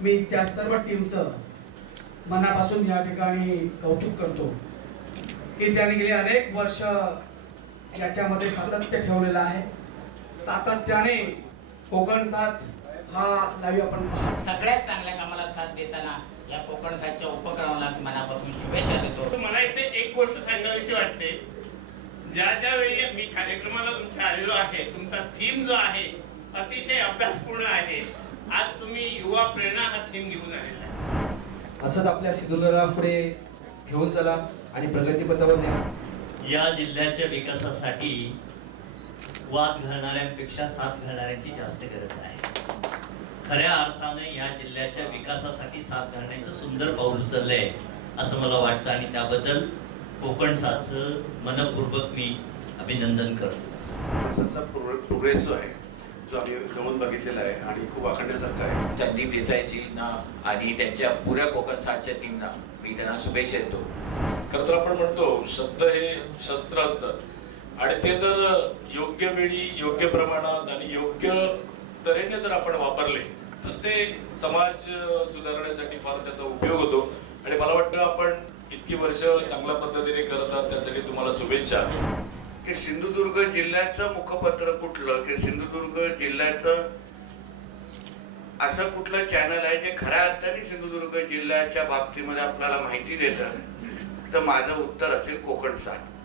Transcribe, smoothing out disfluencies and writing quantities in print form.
मी त्या सर्व टीमचं मनापासून या ठिकाणी कौतुक करतो की त्यांनी गेली अनेक वर्ष याच्यामध्ये सातत्य ठेवलेलं आहे। सातत्याने कोकण साथ हा लाईव्ह आपण सगळ्यात चांगल्या कामाला साथ देताना या कोकण साथच्या उपक्रमाला मनापासून शुभेच्छा देतो। मला इथे एक गोष्ट सांगावीशी वाटते, ज्या वेळी मी कार्यक्रमाला तुमच्या आलेलो आहे, तुमचा थीम जो आहे अतिशय अभ्यासपूर्ण आहे। आज तुम्ही युवा प्रेरणा हा थीम घेऊन आलेला आहे। असंच आपल्या सिंधुदुर्गाला पुढे घेऊन चला आणि प्रगतीपथावर न्या। या जिल्ह्याच्या विकासासाठी वाद घालणाऱ्यांपेक्षा साथ घालणाऱ्यांची जास्त गरज आहे। खऱ्या अर्थाने या जिल्ह्याच्या विकासासाठी साथ घालण्याचं सुंदर पाऊल उचललंय असं मला वाटतं आणि त्याबद्दल कोकण साथचं मनपूर्वक मी अभिनंदन करतो। प्रोग्रेस जो आहे जो आम्ही जवळून बघितलेला आहे आणि खूप आखण्यासारखा आहे। संदीप देसाईजींना आणि त्यांच्या पुऱ्या कोकण साथच्या टीमना मी त्यांना शुभेच्छा देतो। खरं तर आपण म्हणतो शब्द हे शस्त्र असतात आणि ते जर योग्य वेळी योग्य प्रमाणात आणि योग्य तऱ्हेने जर आपण वापरले तर ते समाज सुधारण्यासाठी फार त्याचा उपयोग होतो आणि मला वाटतं आपण इतकी वर्ष चांगल्या पद्धतीने करत आहात त्यासाठी तुम्हाला शुभेच्छा। की सिंधुदुर्ग जिल्ह्याचं मुखपत्र कुठलं, की सिंधुदुर्ग जिल्ह्याचं असं कुठलं चॅनल आहे जे खऱ्या अर्थाने सिंधुदुर्ग जिल्ह्याच्या बाबतीमध्ये आपल्याला माहिती देतं, तर माझं उत्तर असेल कोकण साथ।